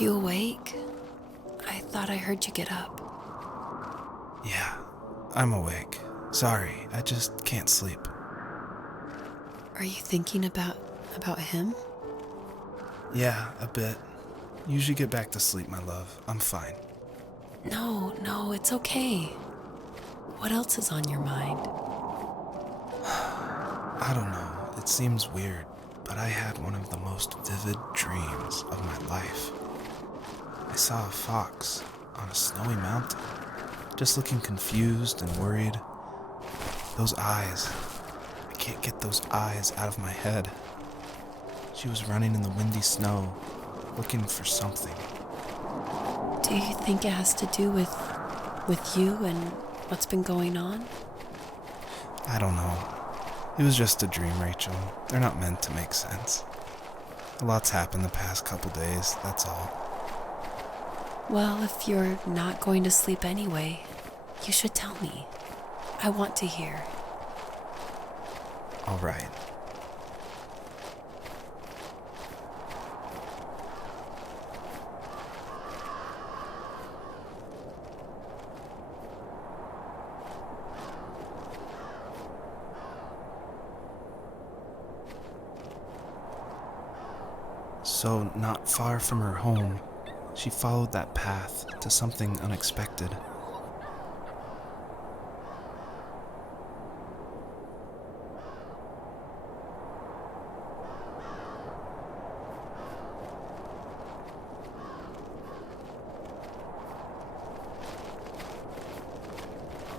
you awake? I thought I heard you get up. Yeah, I'm awake. Sorry, I just can't sleep. Are you thinking about him? Yeah, a bit. Usually get back to sleep, my love. I'm fine. No, it's okay. What else is on your mind? I don't know. It seems weird, but I had one of the most vivid dreams of my life. I saw a fox on a snowy mountain, just looking confused and worried. Those eyes. I can't get those eyes out of my head. She was running in the windy snow, looking for something. Do you think it has to do with you and what's been going on? I don't know. It was just a dream, Rachel. They're not meant to make sense. A lot's happened the past couple days, that's all. Well, if you're not going to sleep anyway, you should tell me. I want to hear. All right. So, not far from her home, she followed that path to something unexpected.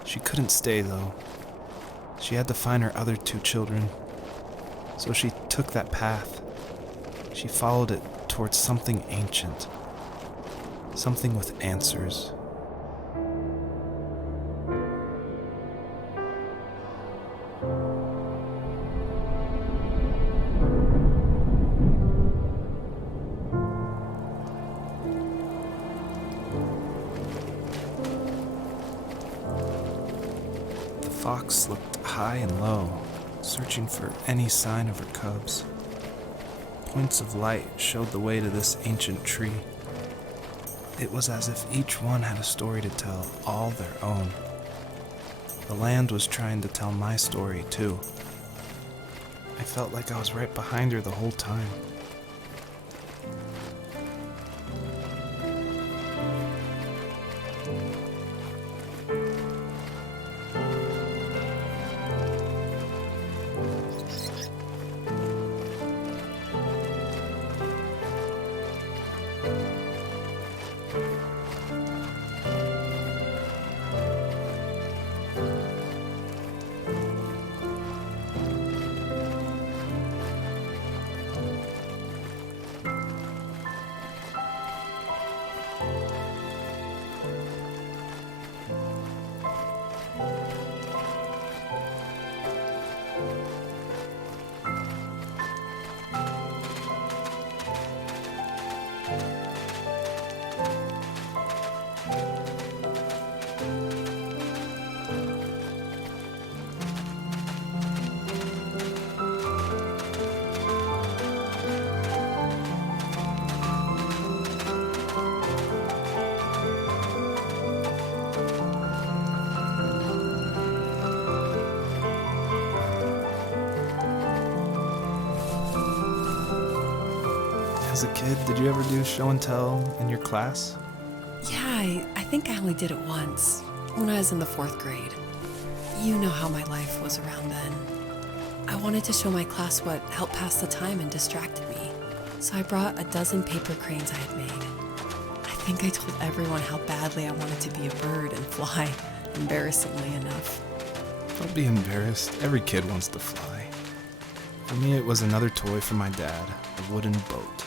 She couldn't stay, though. She had to find her other 2 children. So she took that path. She followed it towards something ancient. Something with answers. The fox looked high and low, searching for any sign of her cubs. Points of light showed the way to this ancient tree. It was as if each one had a story to tell, all their own. The land was trying to tell my story, too. I felt like I was right behind her the whole time. As a kid, did you ever do show and tell in your class? Yeah, I think I only did it once, when I was in the 4th grade. You know how my life was around then. I wanted to show my class what helped pass the time and distracted me, so I brought a dozen paper cranes I had made. I think I told everyone how badly I wanted to be a bird and fly, embarrassingly enough. Don't be embarrassed. Every kid wants to fly. For me, it was another toy from my dad, a wooden boat.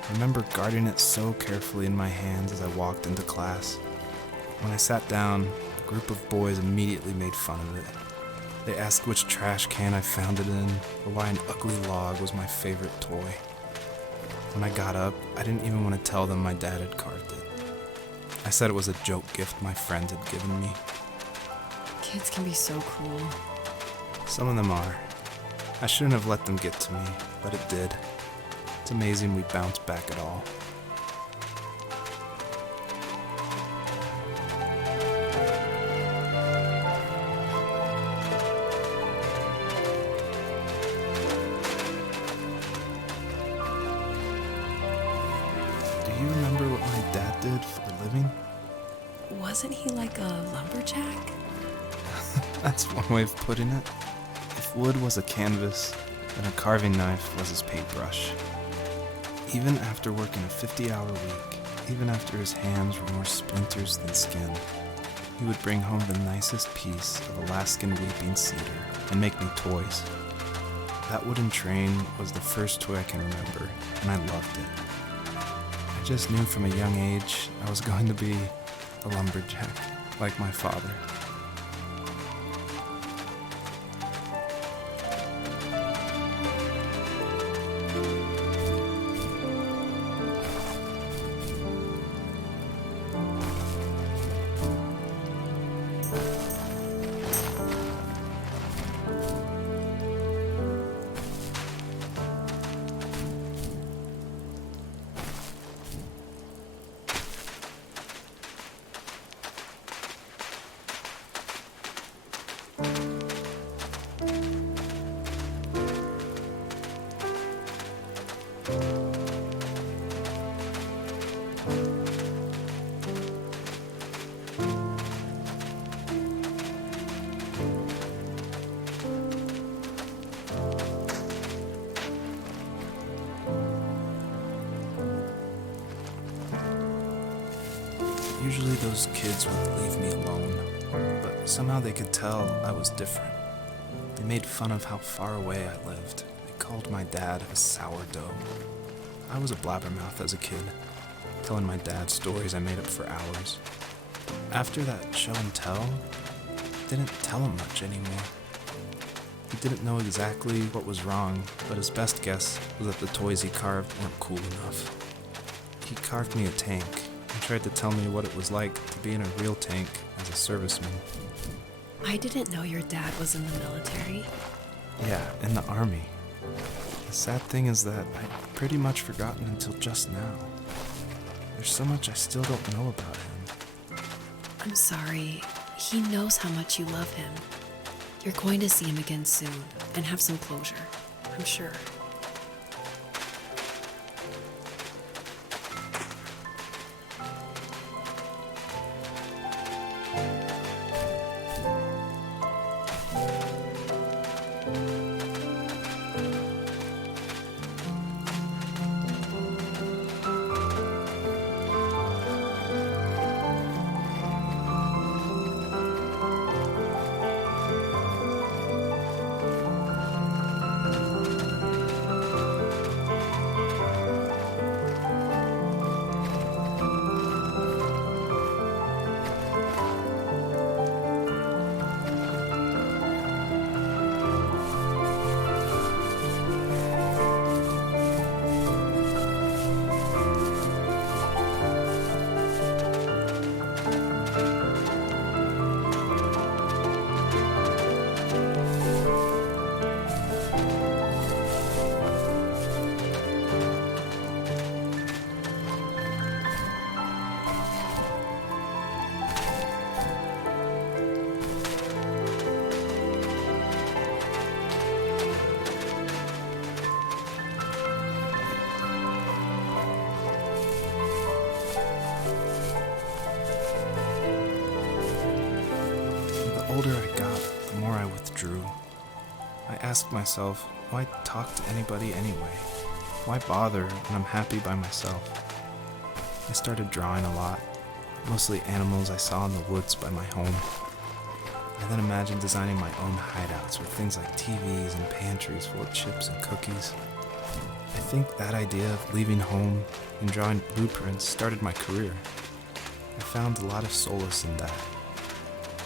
I remember guarding it so carefully in my hands as I walked into class. When I sat down, a group of boys immediately made fun of it. They asked which trash can I found it in, or why an ugly log was my favorite toy. When I got up, I didn't even want to tell them my dad had carved it. I said it was a joke gift my friend had given me. Kids can be so cruel. Some of them are. I shouldn't have let them get to me, but it did. It's amazing we bounced back at all. Wasn't he like a lumberjack? That's one way of putting it. If wood was a canvas, then a carving knife was his paintbrush. Even after working a 50-hour week, even after his hands were more splinters than skin, he would bring home the nicest piece of Alaskan weeping cedar and make me toys. That wooden train was the first toy I can remember, and I loved it. I just knew from a young age I was going to be a lumberjack, like my father. Usually those kids would leave me alone, but somehow they could tell I was different. They made fun of how far away I lived. They called my dad a sourdough. I was a blabbermouth as a kid, telling my dad stories I made up for hours. After that show and tell, I didn't tell him much anymore. He didn't know exactly what was wrong, but his best guess was that the toys he carved weren't cool enough. He carved me a tank and tried to tell me what it was like to be in a real tank as a serviceman. I didn't know your dad was in the military. Yeah, in the army. The sad thing is that I'd pretty much forgotten until just now. There's so much I still don't know about him. I'm sorry. He knows how much you love him. You're going to see him again soon and have some closure, I'm sure. The older I got, the more I withdrew. I asked myself, why talk to anybody anyway? Why bother when I'm happy by myself? I started drawing a lot, mostly animals I saw in the woods by my home. I then imagined designing my own hideouts with things like TVs and pantries full of chips and cookies. I think that idea of leaving home and drawing blueprints started my career. I found a lot of solace in that.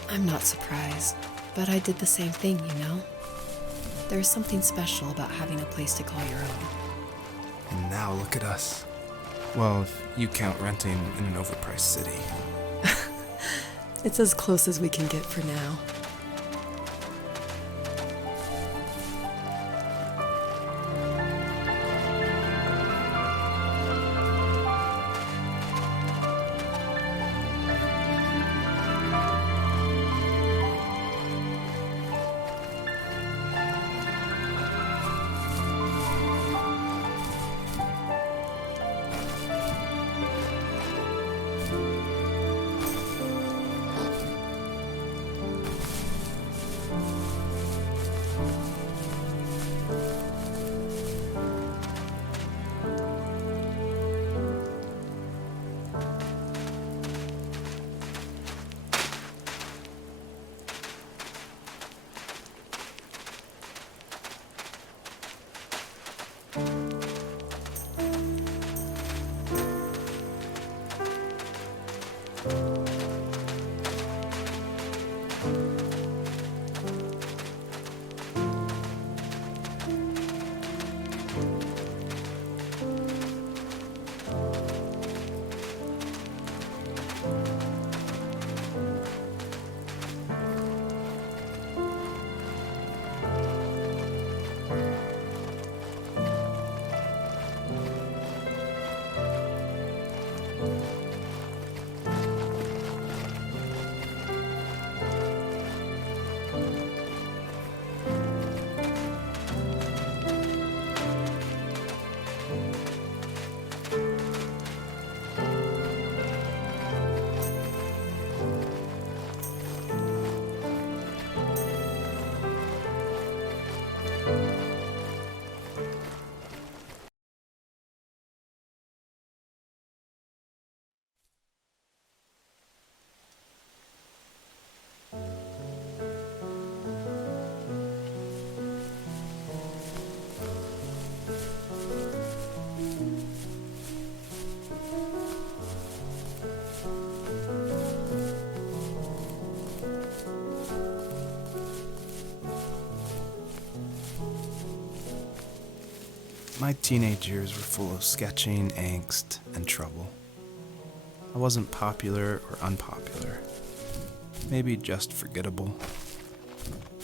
I'm not surprised, but I did the same thing, you know? There's something special about having a place to call your own. And now look at us. Well, if you count renting in an overpriced city. It's as close as we can get for now. My teenage years were full of sketching, angst, and trouble. I wasn't popular or unpopular. Maybe just forgettable.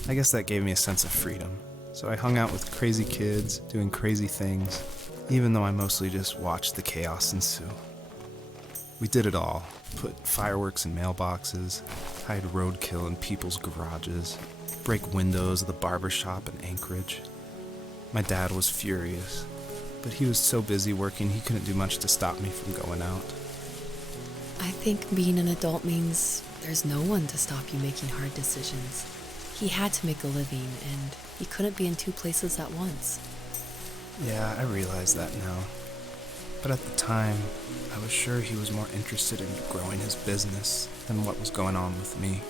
I guess that gave me a sense of freedom, so I hung out with crazy kids, doing crazy things, even though I mostly just watched the chaos ensue. We did it all. Put fireworks in mailboxes, hide roadkill in people's garages, break windows of the barber shop in Anchorage. My dad was furious, but he was so busy working he couldn't do much to stop me from going out. I think being an adult means there's no one to stop you making hard decisions. He had to make a living, and he couldn't be in two places at once. Yeah, I realize that now. But at the time, I was sure he was more interested in growing his business than what was going on with me.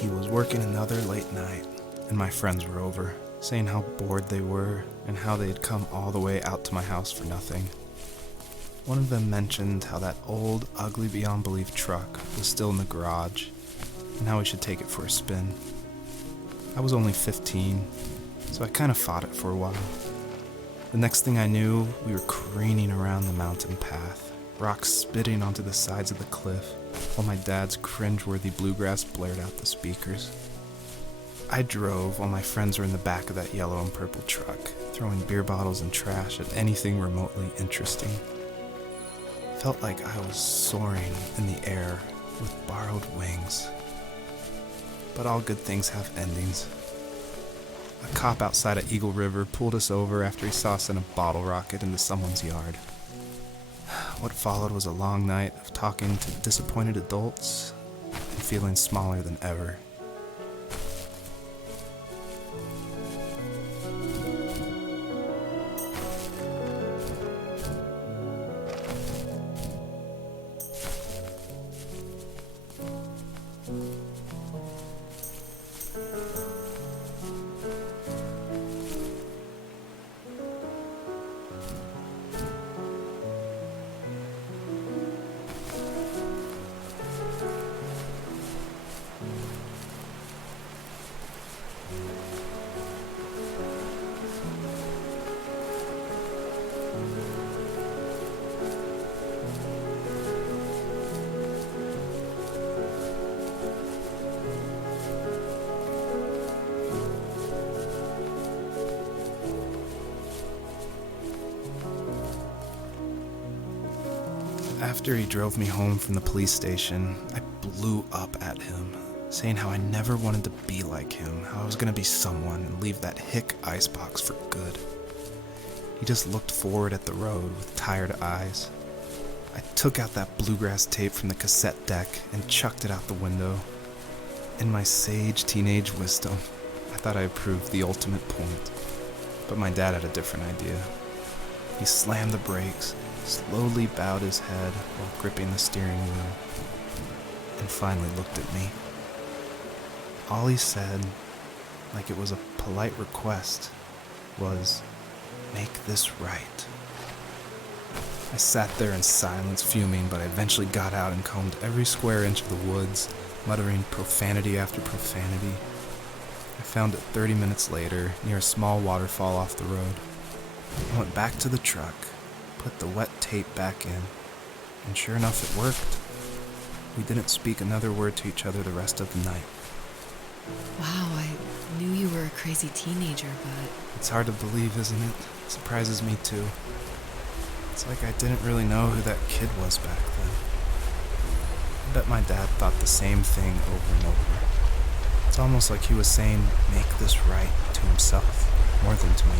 He was working another late night, and my friends were over, saying how bored they were and how they had come all the way out to my house for nothing. One of them mentioned how that old, ugly beyond belief truck was still in the garage, and how we should take it for a spin. I was only 15, so I kind of fought it for a while. The next thing I knew, we were careening around the mountain path, rocks spitting onto the sides of the cliff, while my dad's cringeworthy bluegrass blared out the speakers. I drove while my friends were in the back of that yellow and purple truck, throwing beer bottles and trash at anything remotely interesting. Felt like I was soaring in the air with borrowed wings. But all good things have endings. A cop outside of Eagle River pulled us over after he saw us send a bottle rocket into someone's yard. What followed was a long night of talking to disappointed adults and feeling smaller than ever. After he drove me home from the police station, I blew up at him, saying how I never wanted to be like him, how I was going to be someone and leave that hick icebox for good. He just looked forward at the road with tired eyes. I took out that bluegrass tape from the cassette deck and chucked it out the window. In my sage teenage wisdom, I thought I proved the ultimate point. But my dad had a different idea. He slammed the brakes, slowly bowed his head while gripping the steering wheel, and finally looked at me. All he said, like it was a polite request, was, "Make this right." I sat there in silence, fuming, but I eventually got out and combed every square inch of the woods, muttering profanity after profanity. I found it 30 minutes later, near a small waterfall off the road. I went back to the truck, put the wet tape back in, and sure enough it worked. We didn't speak another word to each other the rest of the night. Wow, I knew you were a crazy teenager, but... It's hard to believe, isn't it? It surprises me too. It's like I didn't really know who that kid was back then. I bet my dad thought the same thing over and over. It's almost like he was saying, "Make this right," to himself, more than to me.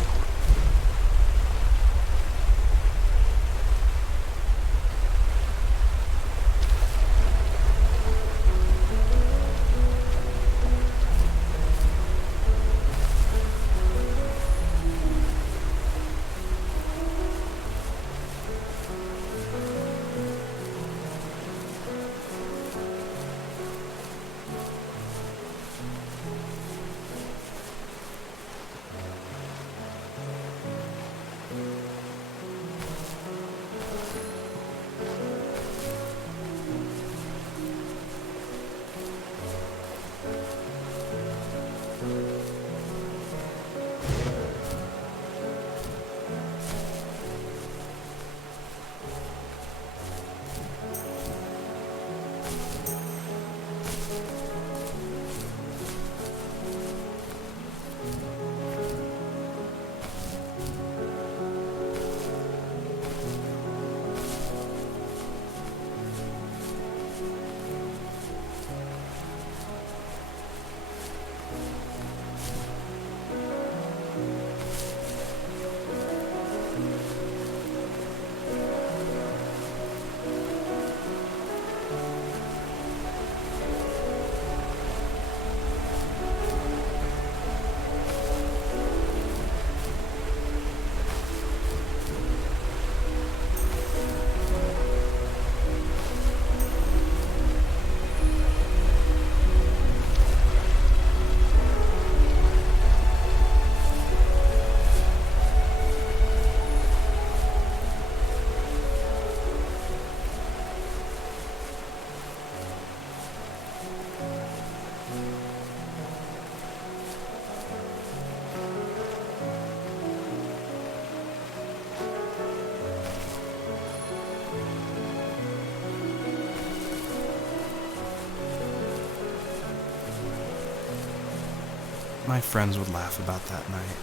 My friends would laugh about that night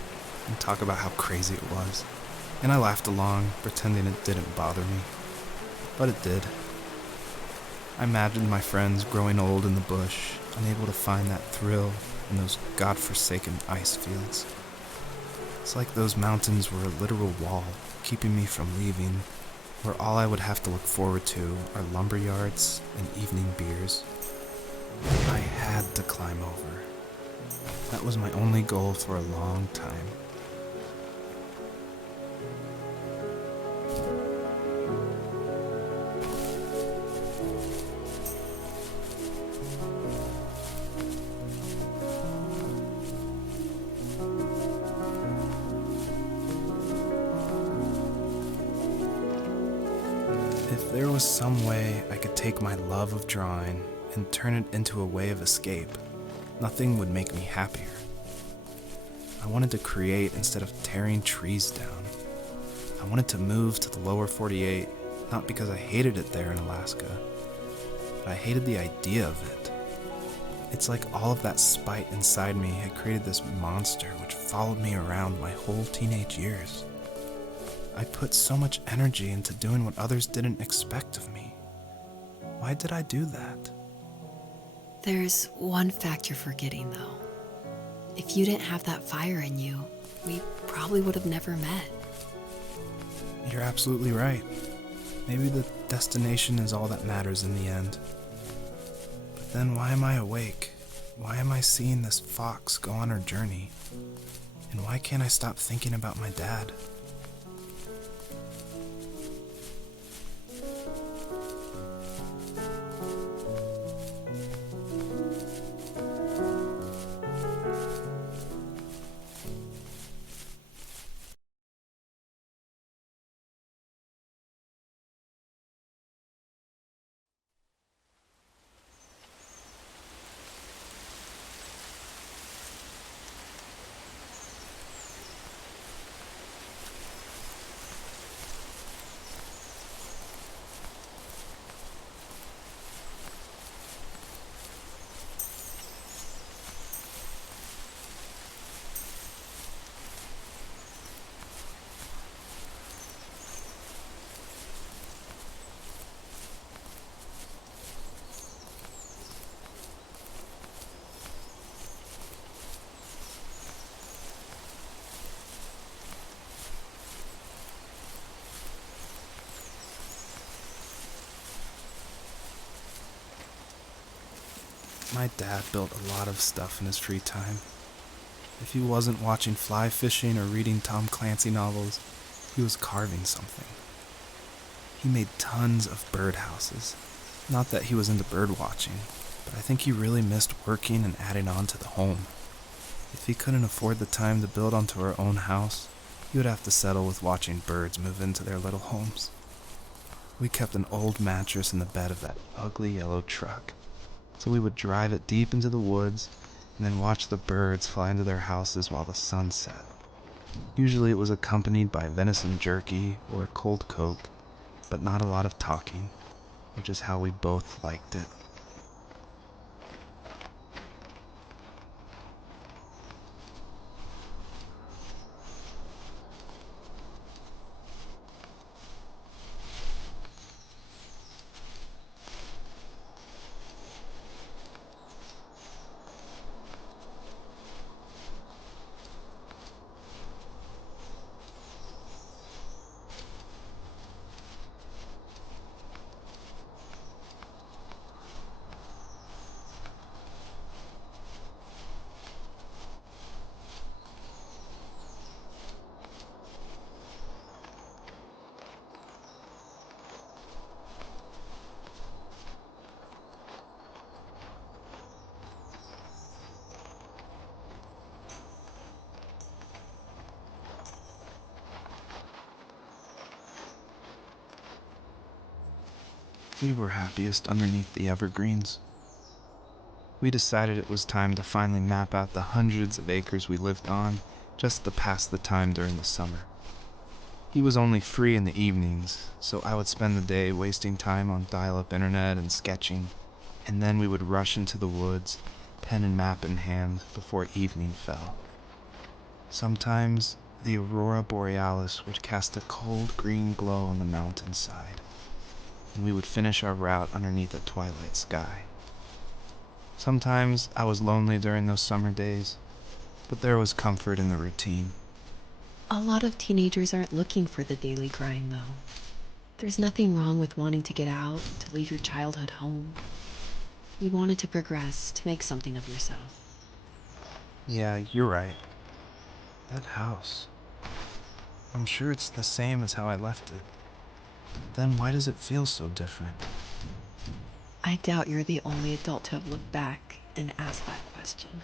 and talk about how crazy it was, and I laughed along, pretending it didn't bother me. But it did. I imagined my friends growing old in the bush, unable to find that thrill in those godforsaken ice fields. It's like those mountains were a literal wall, keeping me from leaving, where all I would have to look forward to are lumber yards and evening beers. I had to climb over. That was my only goal for a long time. If there was some way I could take my love of drawing and turn it into a way of escape, nothing would make me happier. I wanted to create instead of tearing trees down. I wanted to move to the lower 48, not because I hated it there in Alaska, but I hated the idea of it. It's like all of that spite inside me had created this monster which followed me around my whole teenage years. I put so much energy into doing what others didn't expect of me. Why did I do that? There's one fact you're forgetting, though. If you didn't have that fire in you, we probably would have never met. You're absolutely right. Maybe the destination is all that matters in the end. But then why am I awake? Why am I seeing this fox go on her journey? And why can't I stop thinking about my dad? My dad built a lot of stuff in his free time. If he wasn't watching fly fishing or reading Tom Clancy novels, he was carving something. He made tons of birdhouses. Not that he was into bird watching, but I think he really missed working and adding on to the home. If he couldn't afford the time to build onto our own house, he would have to settle with watching birds move into their little homes. We kept an old mattress in the bed of that ugly yellow truck, so we would drive it deep into the woods and then watch the birds fly into their houses while the sun set. Usually it was accompanied by venison jerky or cold Coke, but not a lot of talking, which is how we both liked it. We were happiest underneath the evergreens. We decided it was time to finally map out the hundreds of acres we lived on just to pass the time during the summer. He was only free in the evenings, so I would spend the day wasting time on dial-up internet and sketching, and then we would rush into the woods, pen and map in hand, before evening fell. Sometimes the aurora borealis would cast a cold green glow on the mountainside, and we would finish our route underneath a twilight sky. Sometimes I was lonely during those summer days, but there was comfort in the routine. A lot of teenagers aren't looking for the daily grind, though. There's nothing wrong with wanting to get out, to leave your childhood home. You wanted to progress, to make something of yourself. Yeah, you're right. That house. I'm sure it's the same as how I left it. Then why does it feel so different? I doubt you're the only adult to have looked back and asked that question.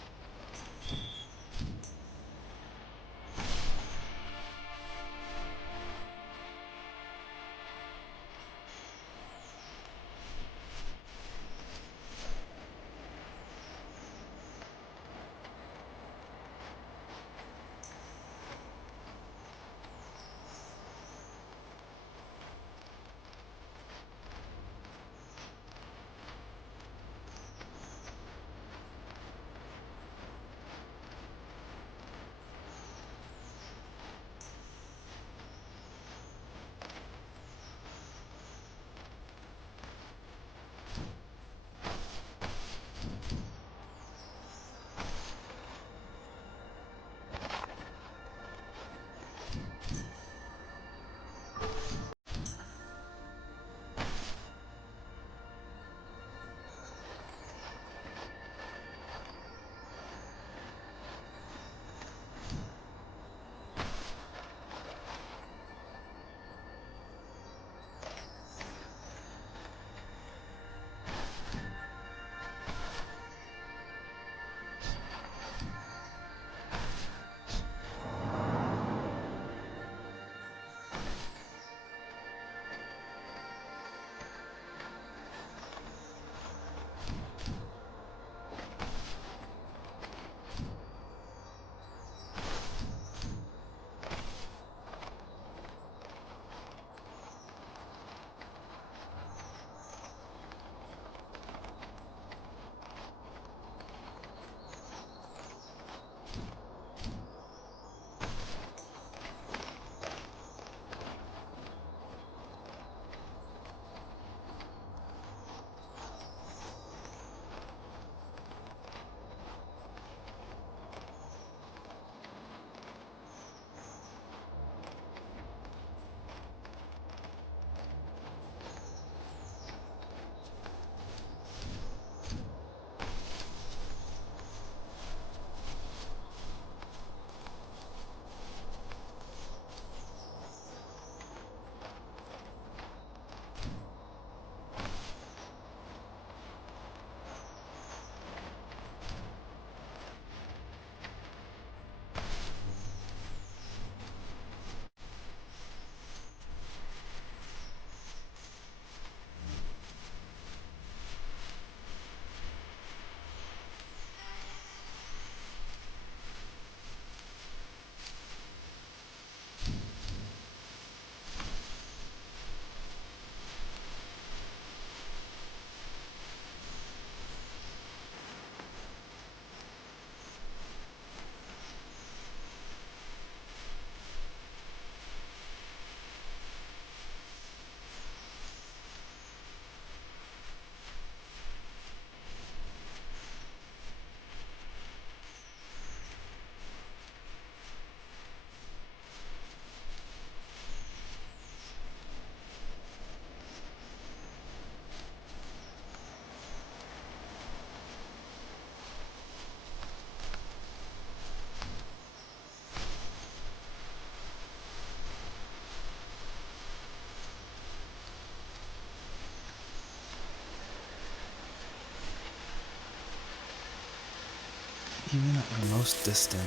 Even at my most distant,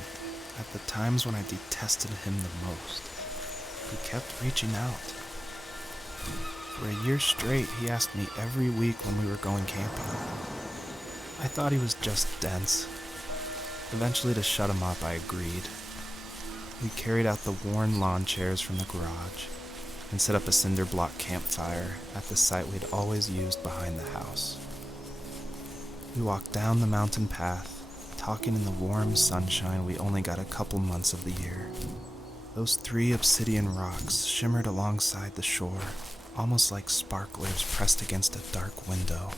at the times when I detested him the most, he kept reaching out. For a year straight, he asked me every week when we were going camping. I thought he was just dense. Eventually, to shut him up, I agreed. We carried out the worn lawn chairs from the garage and set up a cinder block campfire at the site we'd always used behind the house. We walked down the mountain path, talking in the warm sunshine we only got a couple months of the year. Those 3 obsidian rocks shimmered alongside the shore, almost like sparklers pressed against a dark window.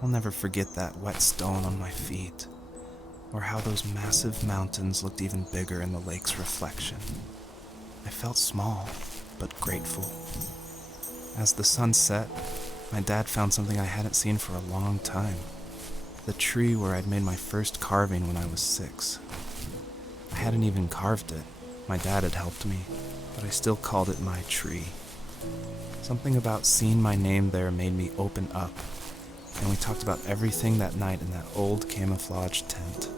I'll never forget that wet stone on my feet, or how those massive mountains looked even bigger in the lake's reflection. I felt small, but grateful. As the sun set, my dad found something I hadn't seen for a long time. The tree where I'd made my first carving when I was 6. I hadn't even carved it. My dad had helped me, but I still called it my tree. Something about seeing my name there made me open up, and we talked about everything that night in that old camouflage tent.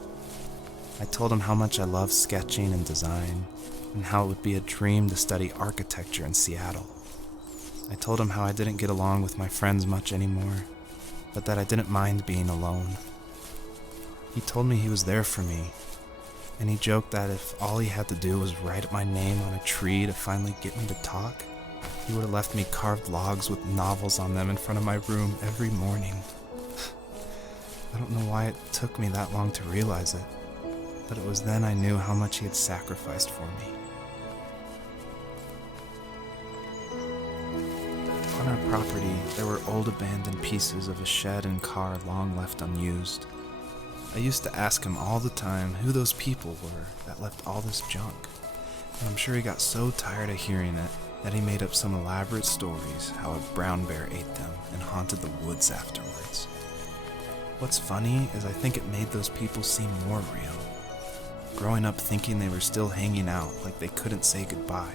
I told him how much I love sketching and design, and how it would be a dream to study architecture in Seattle. I told him how I didn't get along with my friends much anymore, but that I didn't mind being alone. He told me he was there for me, and he joked that if all he had to do was write my name on a tree to finally get me to talk, he would have left me carved logs with novels on them in front of my room every morning. I don't know why it took me that long to realize it, but it was then I knew how much he had sacrificed for me. On our property, there were old abandoned pieces of a shed and car long left unused. I used to ask him all the time who those people were that left all this junk, and I'm sure he got so tired of hearing it that he made up some elaborate stories how a brown bear ate them and haunted the woods afterwards. What's funny is I think it made those people seem more real, growing up thinking they were still hanging out like they couldn't say goodbye.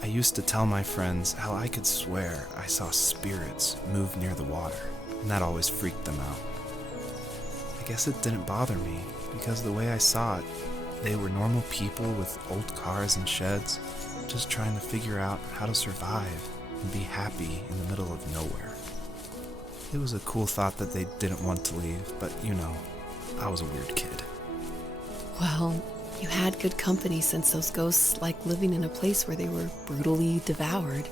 I used to tell my friends how I could swear I saw spirits move near the water, and that always freaked them out. I guess it didn't bother me, because the way I saw it, they were normal people with old cars and sheds, just trying to figure out how to survive and be happy in the middle of nowhere. It was a cool thought that they didn't want to leave, but I was a weird kid. Well, you had good company since those ghosts liked living in a place where they were brutally devoured.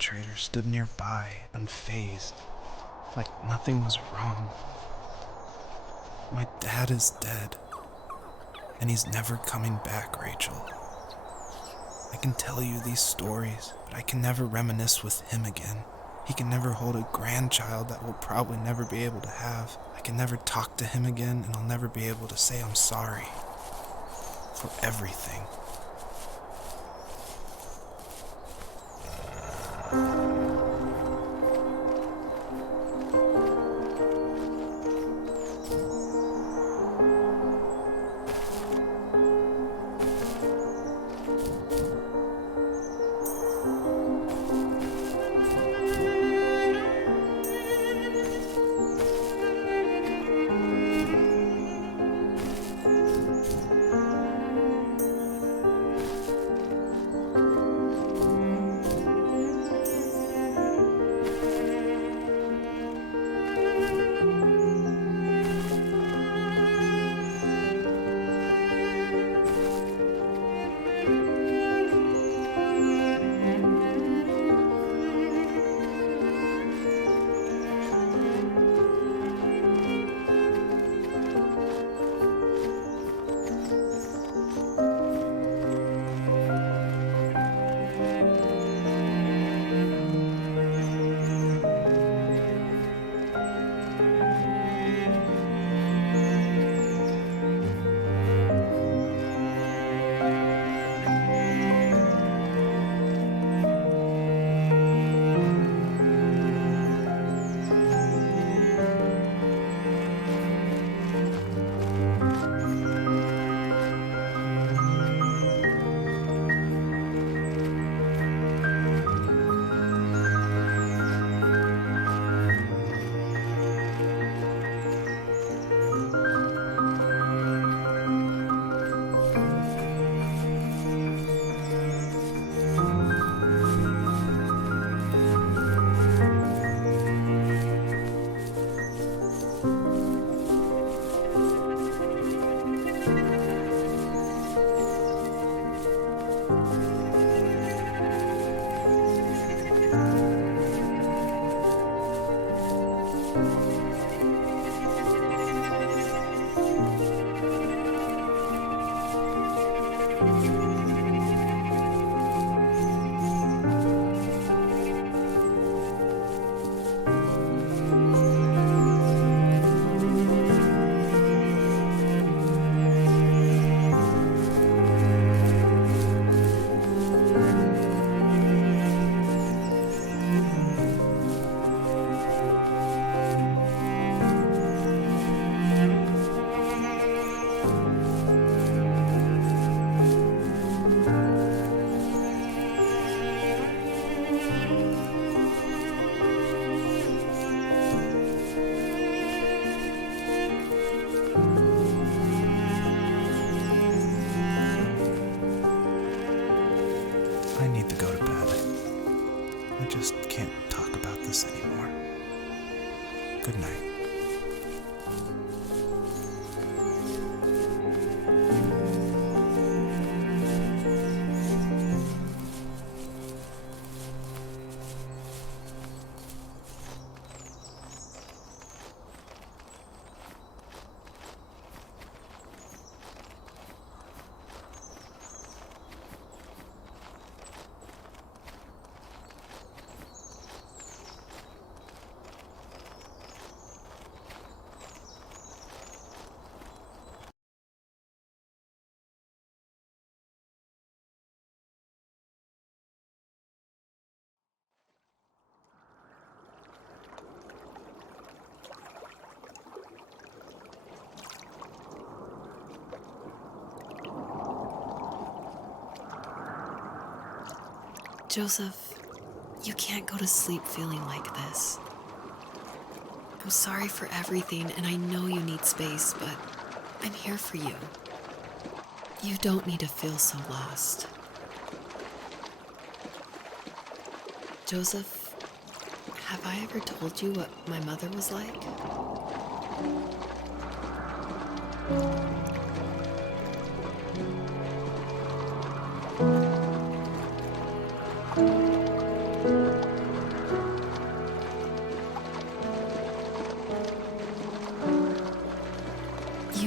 perpetrator stood nearby, unfazed, like nothing was wrong. My dad is dead, and he's never coming back, Rachel. I can tell you these stories, but I can never reminisce with him again. He can never hold a grandchild that we'll probably never be able to have. I can never talk to him again, and I'll never be able to say I'm sorry for everything. I need to go to bed. I just can't talk about this anymore. Good night. Joseph, you can't go to sleep feeling like this. I'm sorry for everything, and I know you need space, but I'm here for you. You don't need to feel so lost. Joseph, have I ever told you what my mother was like?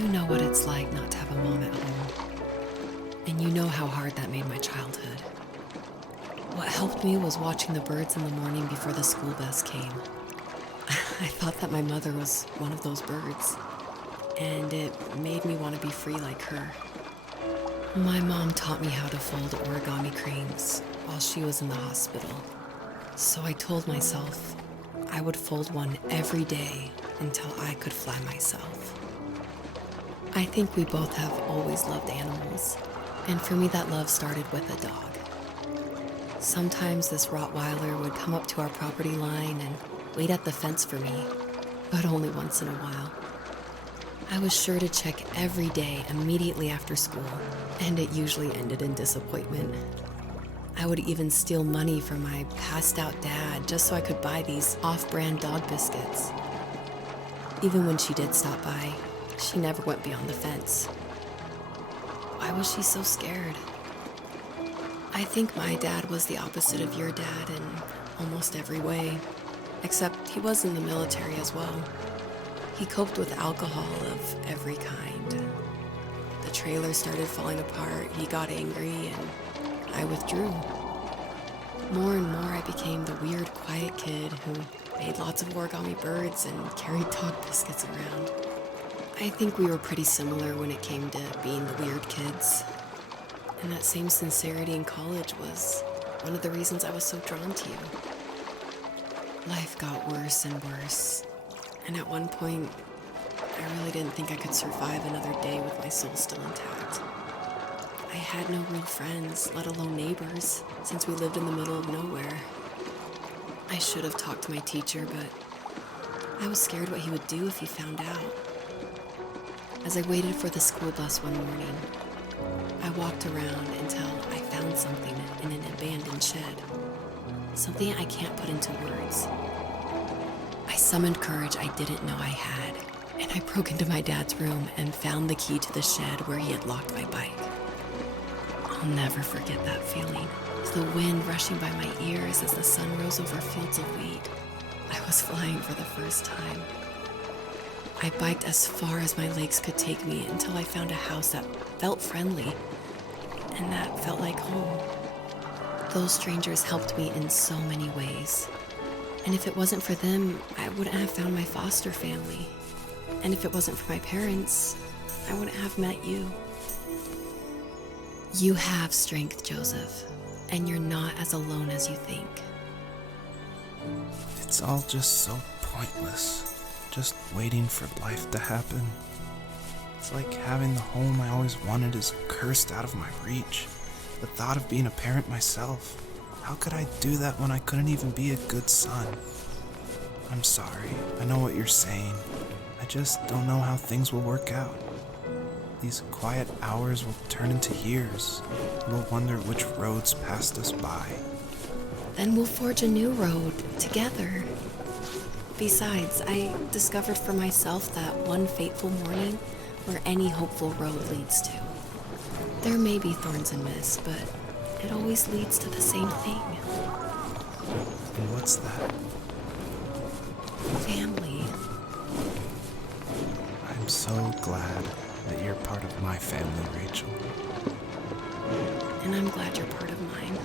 You know what it's like not to have a mom at home. And you know how hard that made my childhood. What helped me was watching the birds in the morning before the school bus came. I thought that my mother was one of those birds, and it made me want to be free like her. My mom taught me how to fold origami cranes while she was in the hospital. So I told myself I would fold one every day until I could fly myself. I think we both have always loved animals, and for me that love started with a dog. Sometimes this Rottweiler would come up to our property line and wait at the fence for me, but only once in a while. I was sure to check every day immediately after school, and it usually ended in disappointment. I would even steal money from my passed out dad just so I could buy these off-brand dog biscuits. Even when she did stop by, she never went beyond the fence. Why was she so scared? I think my dad was the opposite of your dad in almost every way, except he was in the military as well. He coped with alcohol of every kind. The trailer started falling apart, he got angry, and I withdrew. More and more I became the weird, quiet kid who made lots of origami birds and carried dog biscuits around. I think we were pretty similar when it came to being the weird kids. And that same sincerity in college was one of the reasons I was so drawn to you. Life got worse and worse, and at one point, I really didn't think I could survive another day with my soul still intact. I had no real friends, let alone neighbors, since we lived in the middle of nowhere. I should have talked to my teacher, but I was scared what he would do if he found out. As I waited for the school bus one morning, I walked around until I found something in an abandoned shed. Something I can't put into words. I summoned courage I didn't know I had, and I broke into my dad's room and found the key to the shed where he had locked my bike. I'll never forget that feeling. The wind rushing by my ears as the sun rose over fields of wheat. I was flying for the first time. I biked as far as my legs could take me until I found a house that felt friendly and that felt like home. Those strangers helped me in so many ways. And if it wasn't for them, I wouldn't have found my foster family. And if it wasn't for my parents, I wouldn't have met you. You have strength, Joseph, and you're not as alone as you think. It's all just so pointless. Just waiting for life to happen. It's like having the home I always wanted is cursed out of my reach. The thought of being a parent myself. How could I do that when I couldn't even be a good son? I'm sorry. I know what you're saying. I just don't know how things will work out. These quiet hours will turn into years. We'll wonder which roads passed us by. Then we'll forge a new road together. Besides, I discovered for myself that one fateful morning where any hopeful road leads to. There may be thorns and mist, but it always leads to the same thing. And what's that? Family. I'm so glad that you're part of my family, Rachel. And I'm glad you're part of mine.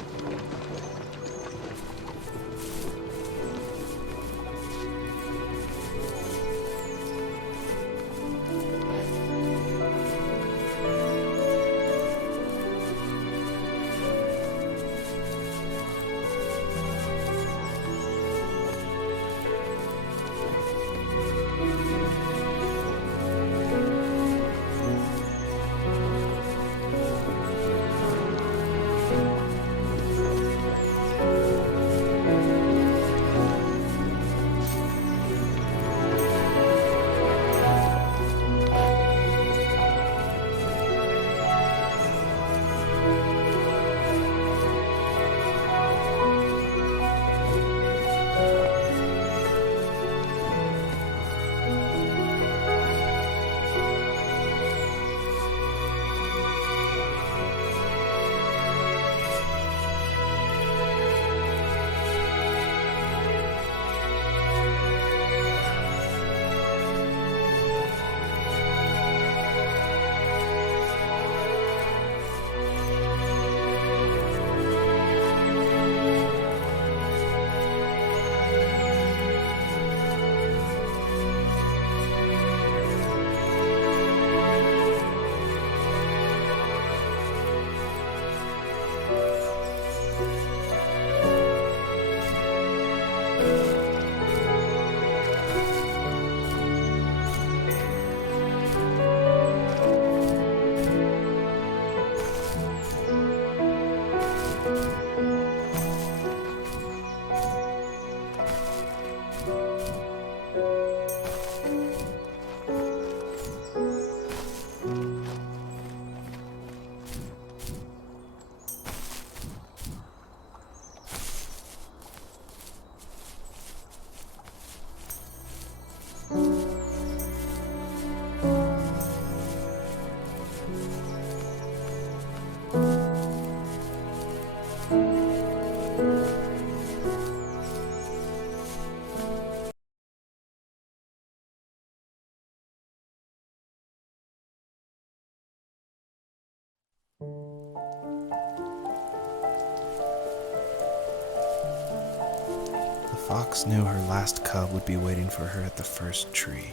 fox knew her last cub would be waiting for her at the first tree.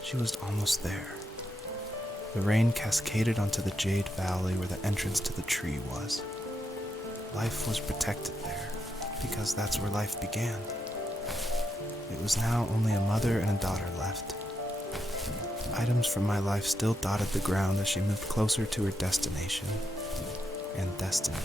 She was almost there. The rain cascaded onto the jade valley where the entrance to the tree was. Life was protected there, because that's where life began. It was now only a mother and a daughter left. Items from my life still dotted the ground as she moved closer to her destination and destiny.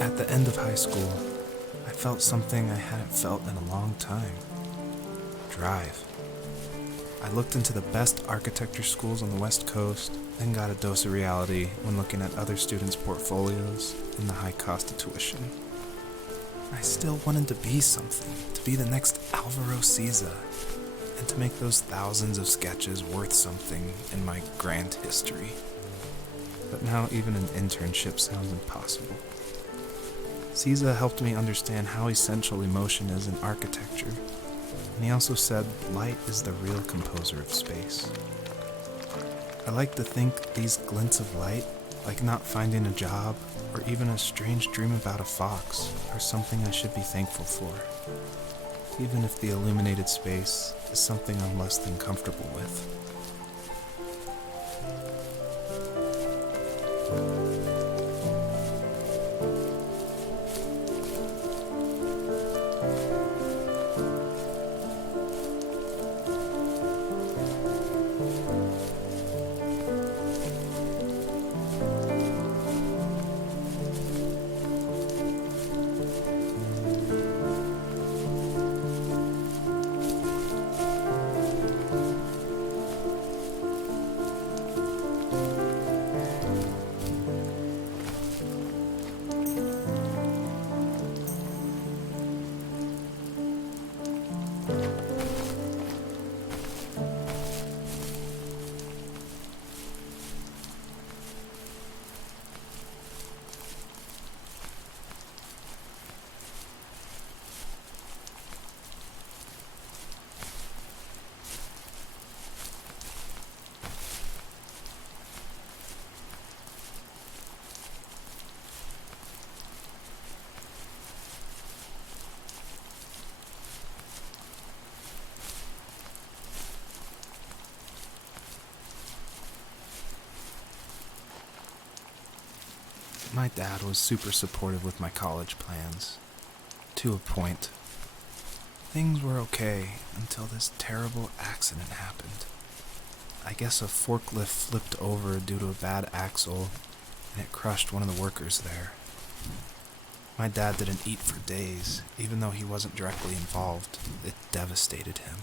At the end of high school, I felt something I hadn't felt in a long time. Drive. I looked into the best architecture schools on the West Coast, then got a dose of reality when looking at other students' portfolios and the high cost of tuition. I still wanted to be something, to be the next Alvaro Siza, and to make those thousands of sketches worth something in my grand history. But now even an internship sounds impossible. Siza helped me understand how essential emotion is in architecture, and he also said light is the real composer of space. I like to think these glints of light, like not finding a job or even a strange dream about a fox, are something I should be thankful for, even if the illuminated space is something I'm less than comfortable with. My dad was super supportive with my college plans, to a point. Things were okay until this terrible accident happened. I guess a forklift flipped over due to a bad axle, and it crushed one of the workers there. My dad didn't eat for days, even though he wasn't directly involved. It devastated him.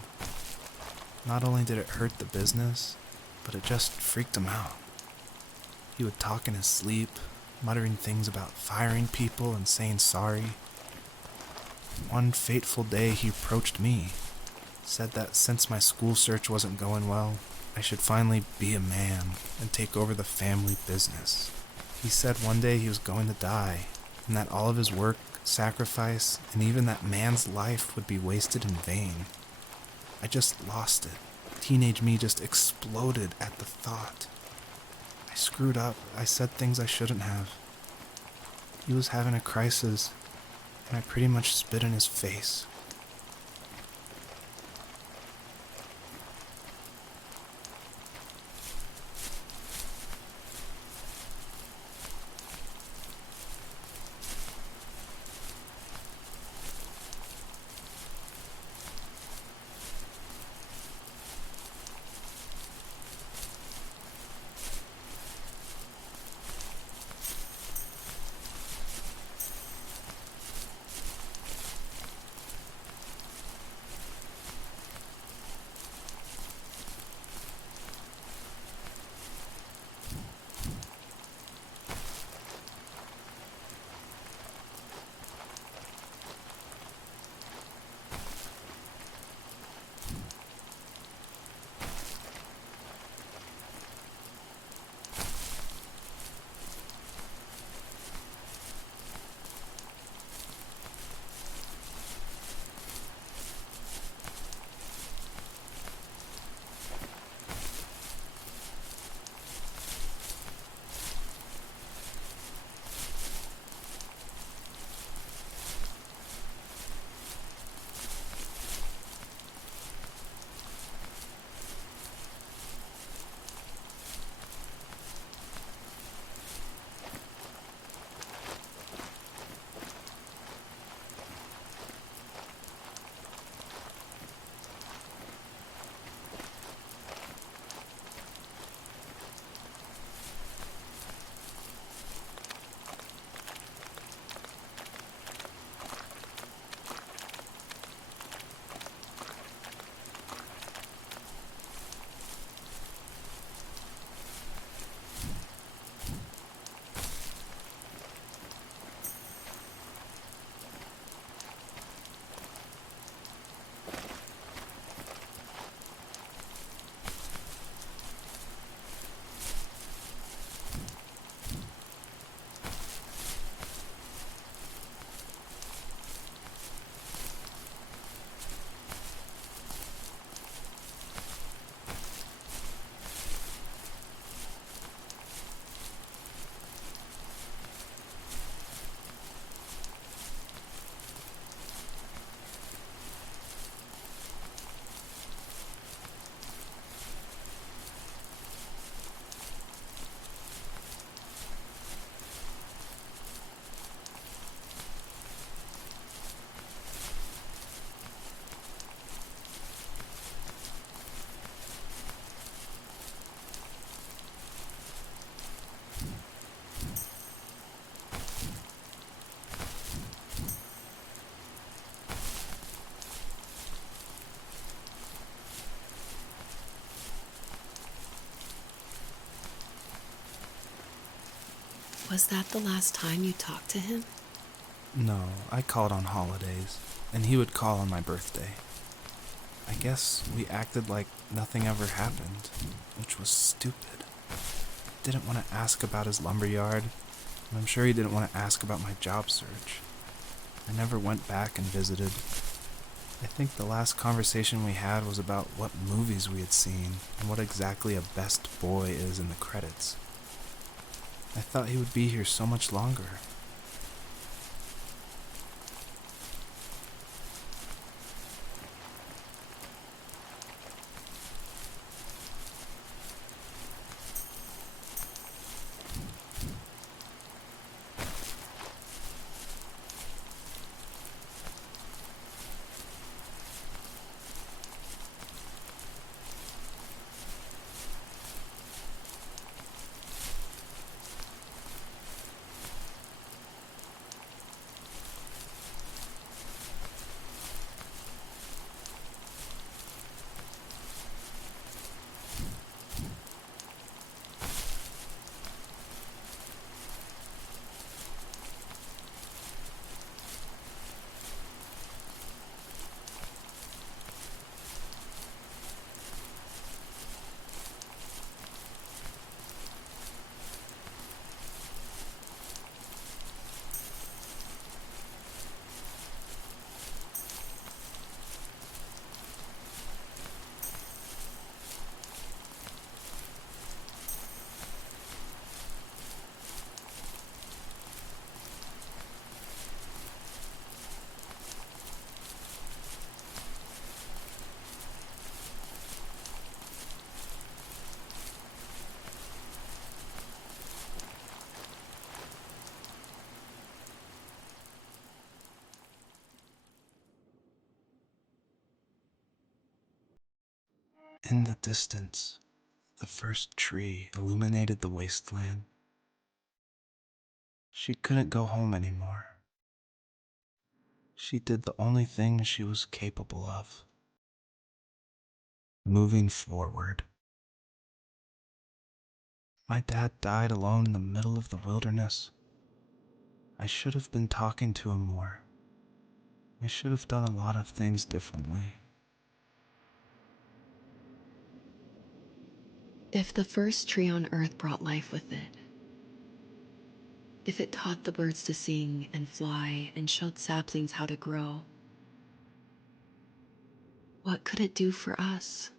Not only did it hurt the business, but it just freaked him out. He would talk in his sleep, muttering things about firing people and saying sorry. One fateful day he approached me, Said that since my school search wasn't going well, I should finally be a man and take over the family business. He said one day he was going to die, and that all of his work, sacrifice, and even that man's life would be wasted in vain. I just lost it. Teenage me just exploded at the thought. I screwed up. I said things I shouldn't have. He was having a crisis, and I pretty much spit in his face. Was that the last time you talked to him? No, I called on holidays, and he would call on my birthday. I guess we acted like nothing ever happened, which was stupid. Didn't want to ask about his lumberyard, and I'm sure he didn't want to ask about my job search. I never went back and visited. I think the last conversation we had was about what movies we had seen and what exactly a best boy is in the credits. I thought he would be here so much longer. In the distance, the first tree illuminated the wasteland. She couldn't go home anymore. She did the only thing she was capable of: moving forward. My dad died alone in the middle of the wilderness. I should have been talking to him more. I should have done a lot of things differently. If the first tree on earth brought life with it, if it taught the birds to sing and fly and showed saplings how to grow, what could it do for us?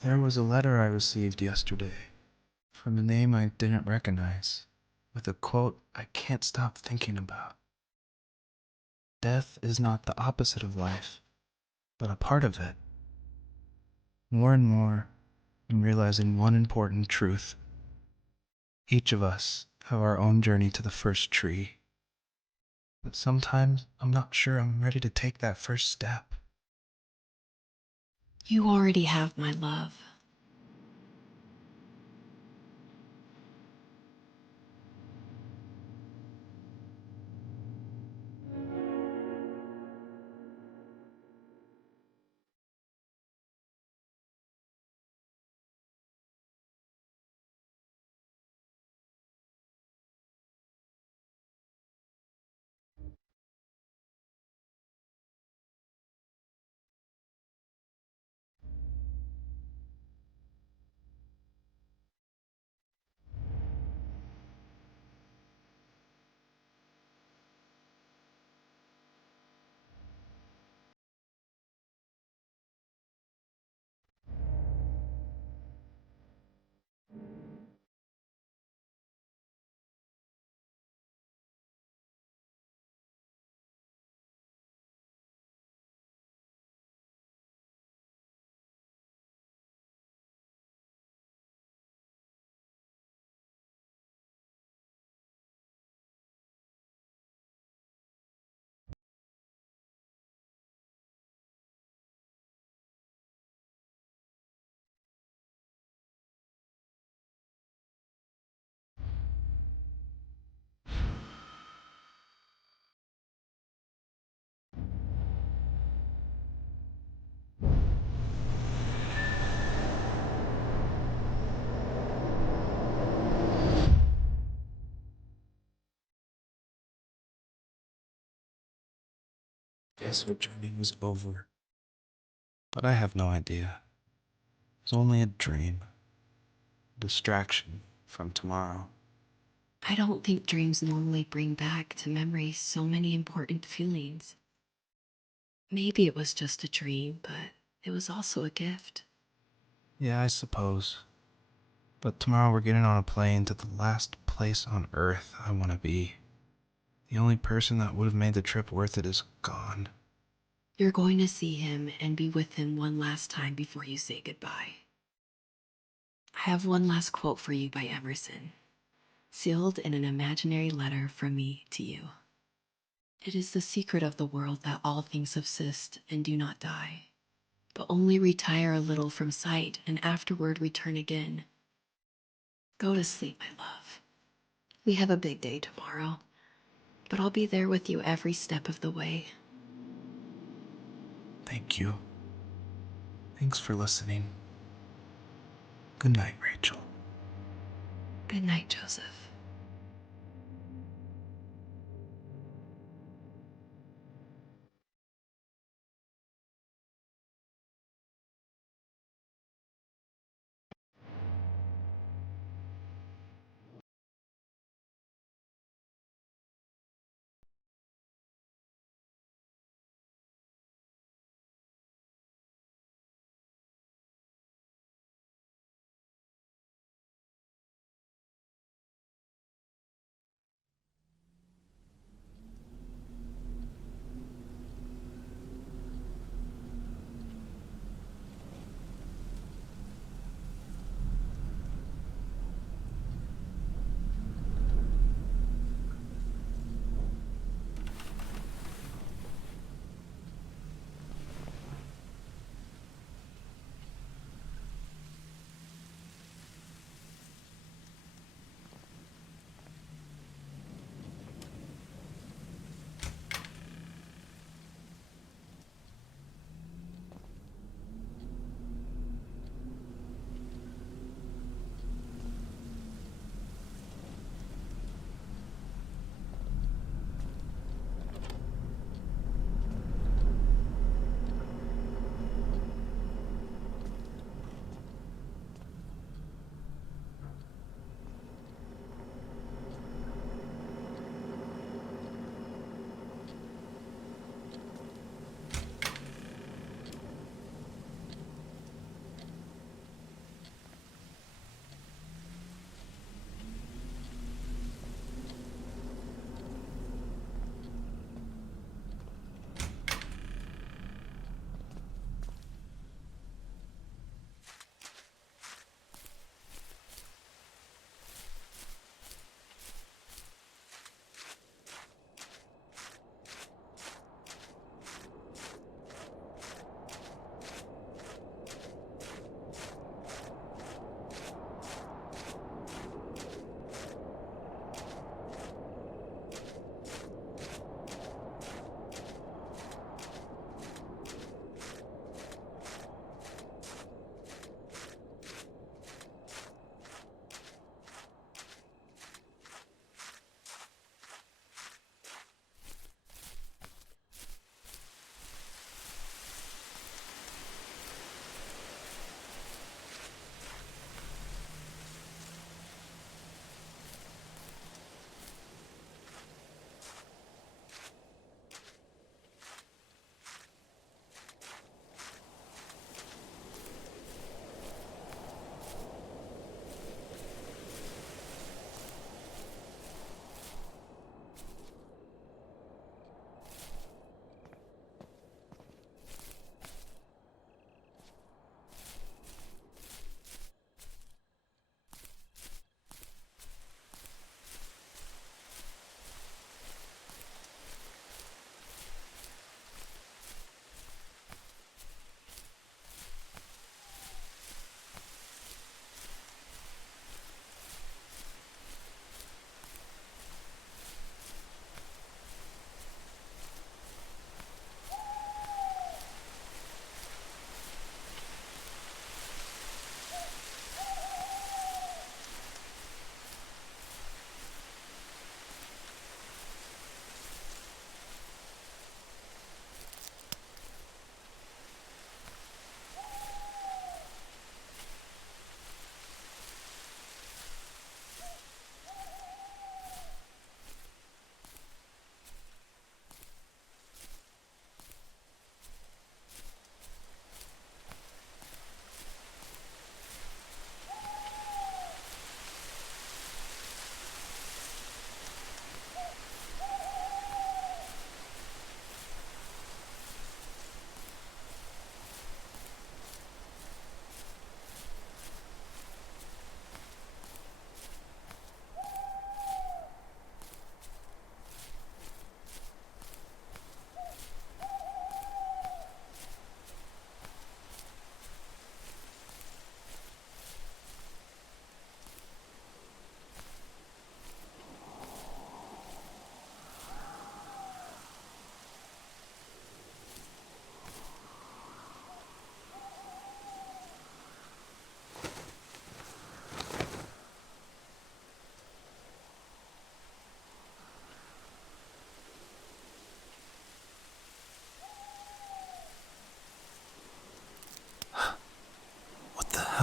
There was a letter I received yesterday from a name I didn't recognize, with a quote I can't stop thinking about. Death is not the opposite of life, but a part of it. More and more, I'm realizing one important truth. Each of us have our own journey to the first tree. But sometimes I'm not sure I'm ready to take that first step. You already have my love. Guess our journey was over. But I have no idea. It's only a dream. Distraction from tomorrow. I don't think dreams normally bring back to memory so many important feelings. Maybe it was just a dream, but it was also a gift. Yeah, I suppose. But tomorrow we're getting on a plane to the last place on Earth I want to be. The only person that would have made the trip worth it is gone. You're going to see him and be with him one last time before you say goodbye. I have one last quote for you by Emerson, sealed in an imaginary letter from me to you. It is the secret of the world that all things subsist and do not die, but only retire a little from sight and afterward return again. Go to sleep, my love. We have a big day tomorrow, but I'll be there with you every step of the way. Thank you. Thanks for listening. Good night, Rachel. Good night, Joseph.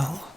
hell?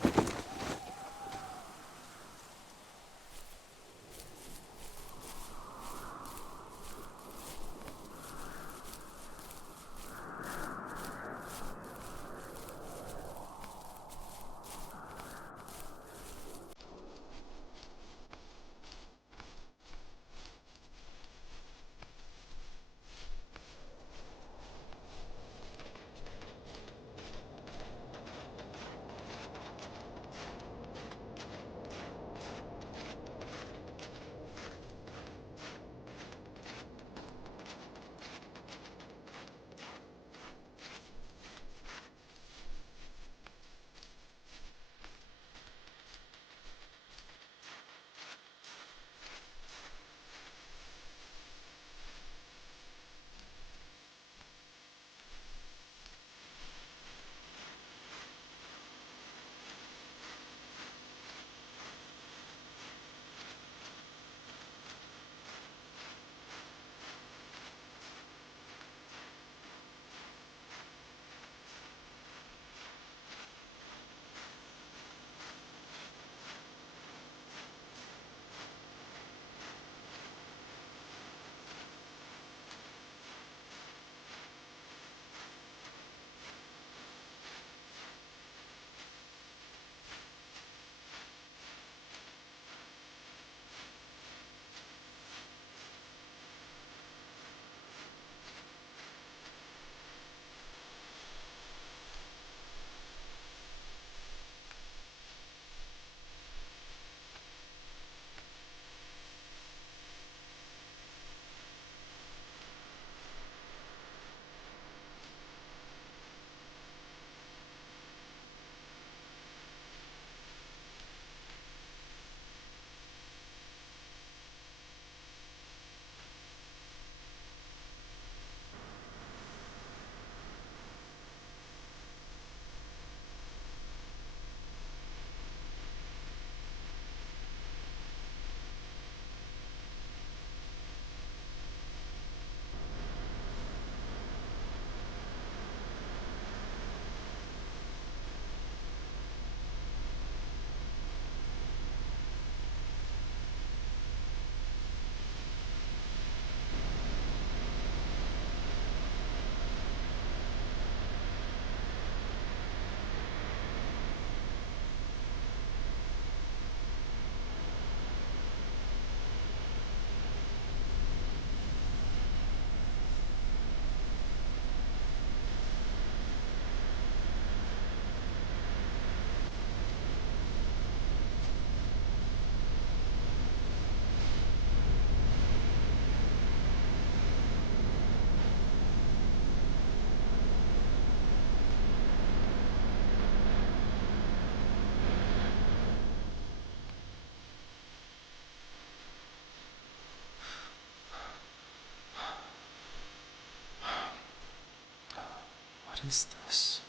What is this?